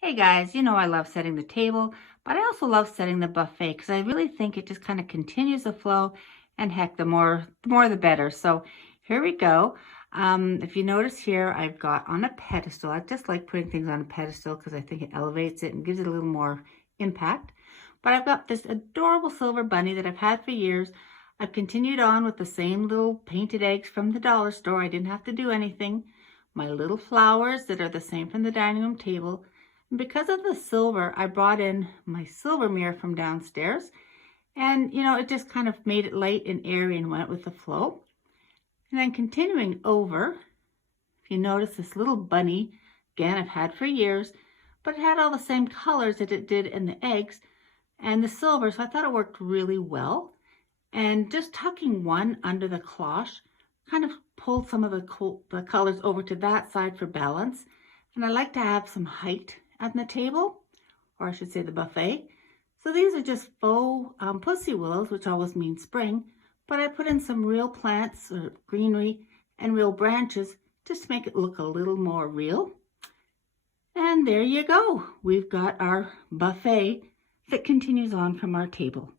Hey guys, you know I love setting the table, but I also love setting the buffet because I really think it just kind of continues the flow, and heck, the more the better. So here we go. If you notice here, I've got on a pedestal. I just like putting things on a pedestal because I think it elevates it and gives it a little more impact. But I've got this adorable silver bunny that I've had for years. I've continued on with the same little painted eggs from the dollar store. I didn't have to do anything. My little flowers that are the same from the dining room table. Because of the silver, I brought in my silver mirror from downstairs, and it just kind of made it light and airy and went with the flow. And then continuing over, if you notice this little bunny, again, I've had for years, but it had all the same colors that it did in the eggs and the silver, so I thought it worked really well. And just tucking one under the cloche kind of pulled some of the colors over to that side for balance. And I like to have some height at the table, or I should say the buffet. So these are just faux pussy willows, which always means spring, but I put in some real plants or greenery and real branches just to make it look a little more real. And there you go. We've got our buffet that continues on from our table.